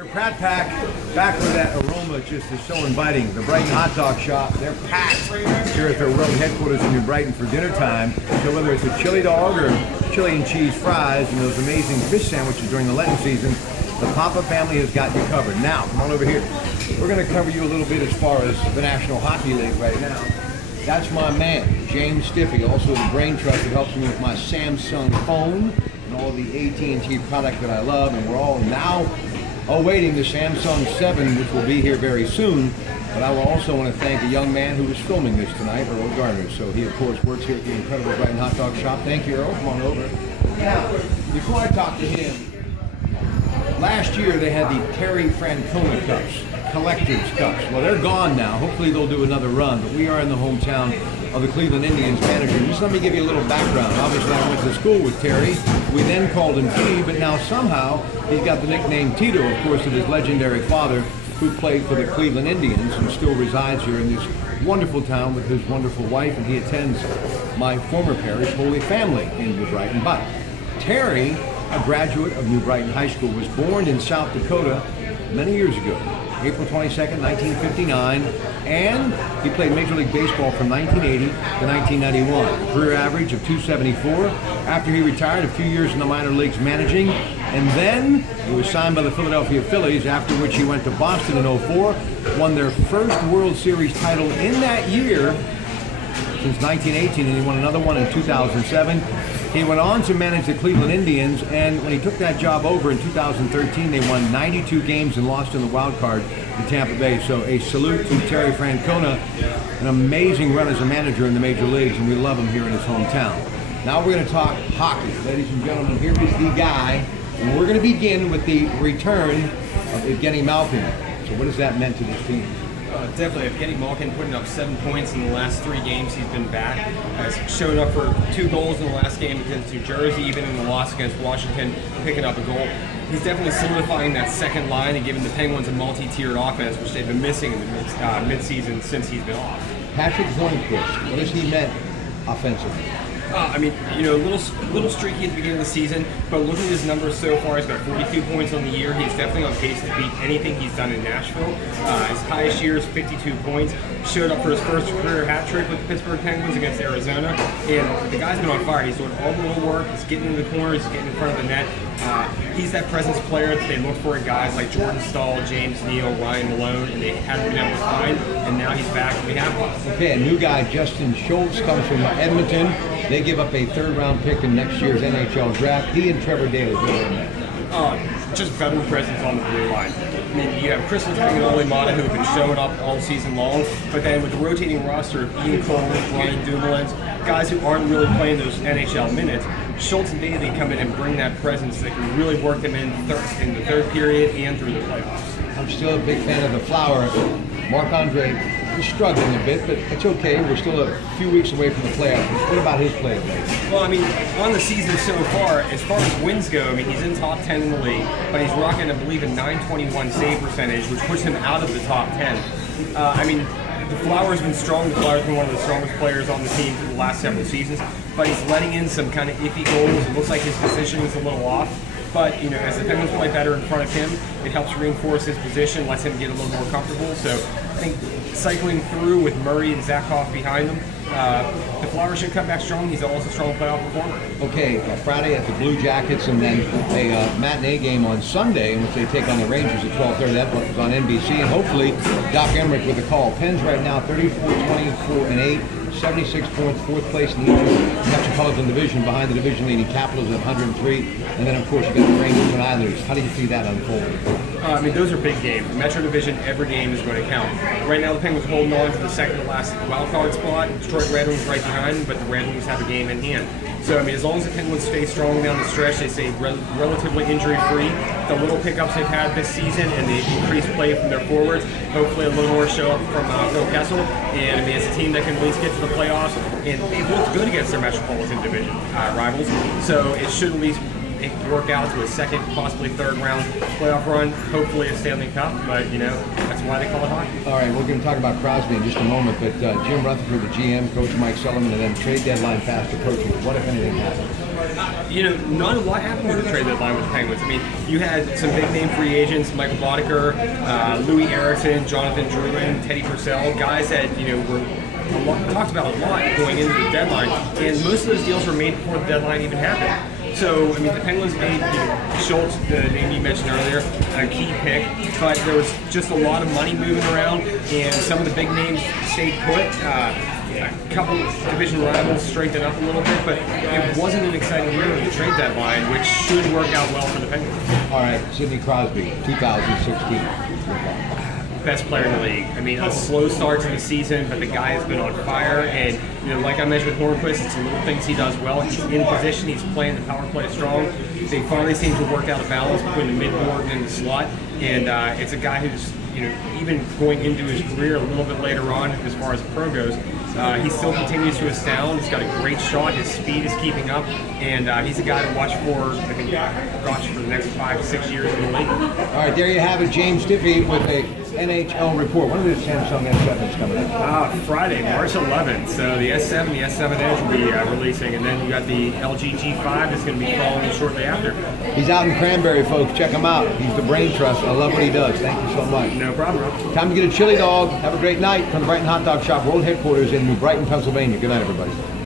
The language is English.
Your Pratte Pack, back where that aroma just is so inviting. The Brighton Hot Dog Shop, they're packed here at their world headquarters in New Brighton for dinner time. So whether it's a chili dog or chili and cheese fries and those amazing fish sandwiches during the Lenten season, the Papa family has got you covered. Now, come on over here. We're going to cover you a little bit as far as the National Hockey League right now. That's my man, James Stiffy, also the brain trust that helps me with my Samsung phone and all the AT&T product that I love. And we're all now awaiting the Samsung 7, which will be here very soon. But I will also want to thank a young man who is filming this tonight, Earl Garner. So he, of course, works here at the incredible Brighton Hot Dog Shop. Thank you, Earl. Come on over. Now, before I talk to him, last year they had the Terry Francona Cups, Collector's Cups. Well, they're gone now. Hopefully they'll do another run. But we are in the hometown of the Cleveland Indians manager. Just let me give you a little background. Obviously, I went to school with Terry. We then called him T, but now somehow he's got the nickname Tito, of course, of his legendary father, who played for the Cleveland Indians and still resides here in this wonderful town with his wonderful wife, and he attends my former parish, Holy Family, in New Brighton. But Terry, a graduate of New Brighton High School, was born in South Dakota many years ago, April 22nd, 1959, and he played Major League Baseball from 1980 to 1991. Career average of .274. After he retired, a few years in the minor leagues managing, and then he was signed by the Philadelphia Phillies, after which he went to Boston in '04, won their first World Series title in that year since 1918, and he won another one in 2007. He went on to manage the Cleveland Indians, and when he took that job over in 2013, they won 92 games and lost in the wild card to Tampa Bay. So a salute to Terry Francona, an amazing run as a manager in the major leagues, and we love him here in his hometown. Now we're going to talk hockey. Ladies and gentlemen, here is the guy, and we're going to begin with the return of Evgeny Malkin. So what has that meant to this team? Definitely, Evgeny Malkin putting up 7 points in the last 3 games he's been back. Has shown up for 2 goals in the last game against New Jersey, even in the loss against Washington, picking up a goal. He's definitely solidifying that second line and giving the Penguins a multi-tiered offense, which they've been missing in the mid-season since he's been off. Patrick Hornquist, what has he meant offensively? I mean, you know, a little streaky at the beginning of the season, but looking at his numbers so far, he's got 42 points on the year. He's definitely on pace to beat anything he's done in Nashville. His highest year is 52 points. Showed up for his first career hat trick with the Pittsburgh Penguins against Arizona, and the guy's been on fire. He's doing all the little work. He's getting into the corners. He's getting in front of the net. He's that presence player that they look for in guys like Jordan Staal, James Neal, Ryan Malone, and they hadn't been able to find, and now he's back and we have one. Okay, a new guy, Justin Schultz, comes from Edmonton. They give up a 3rd-round pick in next year's NHL draft. He and Trevor Daley go in there. Just veteran presence on the blue line. I mean, you have Chris Letang and Ole Mata who have been showing up all season long, but then with the rotating roster of Ian Cole, Ryan Dumoulin, guys who aren't really playing those NHL minutes, Schultz and Daley come in and bring that presence that can really work them in the 3rd period and through the playoffs. I'm still a big fan of the Flower. Marc-Andre is struggling a bit, but it's okay. We're still a few weeks away from the playoffs. What about his play today? Well, I mean, on the season so far as wins go, I mean, he's in top 10 in the league, but he's rocking, I believe, a .921 save percentage, which puts him out of the top 10. I mean, the Flower's been strong. The Flower's been one of the strongest players on the team for the last several seasons, but he's letting in some kind of iffy goals. It looks like his position is a little off. But, you know, as the Penguins play better in front of him, it helps reinforce his position, lets him get a little more comfortable. So I think cycling through with Murray and Zakhoff behind him, the Flyers should come back strong. He's always a strong playoff performer. Okay, Friday at the Blue Jackets, and then a matinee game on Sunday in which they take on the Rangers at 12:30. That was on NBC, and hopefully Doc Emmerich with the call. Pens right now 34, 24, and 8. 76 points, 4th place in the Metropolitan Division, behind the division-leading Capitals at 103, and then of course you got the Rangers and Islanders. How do you see that unfolding? I mean, those are big games. The Metro Division, every game is going to count. Right now, the Penguins are holding on to the second-to-last wild card spot. Detroit Red Wings right behind them, but the Red Wings have a game in hand. So, I mean, as long as the Penguins stay strong down the stretch, they stay relatively injury-free. The little pickups they've had this season and the increased play from their forwards, hopefully a little more show up from Phil Kessel. And I mean, it's a team that can at least get to the playoffs, and they've looked good against their Metropolitan Division rivals. So it should at least work out to a 2nd, possibly 3rd round playoff run, hopefully a Stanley Cup, but you know, that's why they call it hockey. All right, we're going to talk about Crosby in just a moment, but Jim Rutherford, the GM, Coach Mike Sullivan, and then trade deadline fast approaching. What, if anything, happens? Not a lot happened with the trade deadline with the Penguins. I mean, you had some big name free agents: Michael Boddicker, Louis Eriksson, Jonathan Drouin, Teddy Purcell, guys that were talked about a lot going into the deadline, and most of those deals were made before the deadline even happened. So, I mean, the Penguins made Schultz, the name you mentioned earlier, a key pick, but there was just a lot of money moving around, and some of the big names stayed put. A couple division rivals straightened up a little bit, but it wasn't an exciting year with the trade deadline, which should work out well for the Penguins. All right, Sidney Crosby, 2016. Best player in the league. I mean, a slow start to the season, but the guy has been on fire. And like I mentioned with Hornquist, it's the little things he does well. He's in position. He's playing the power play strong. They finally seem to work out a balance between the mid-board and the slot. And it's a guy who's even going into his career a little bit later on, as far as the pro goes, he still continues to astound. He's got a great shot. His speed is keeping up, and he's a guy to watch for. I think, for the next 5 to 6 years in the league. All right, there you have it, James Stiffy with a NHL report. When is the Samsung S7 coming out? Friday, March 11th. So the S7, the S7 Edge will be releasing, and then you got the LG G5 that's going to be following shortly after. He's out in Cranberry, folks. Check him out. He's the brain trust. I love what he does. Thank you so much. No problem, Rob. Time to get a chili dog. Have a great night from the Brighton Hot Dog Shop World Headquarters in New Brighton, Pennsylvania. Good night, everybody.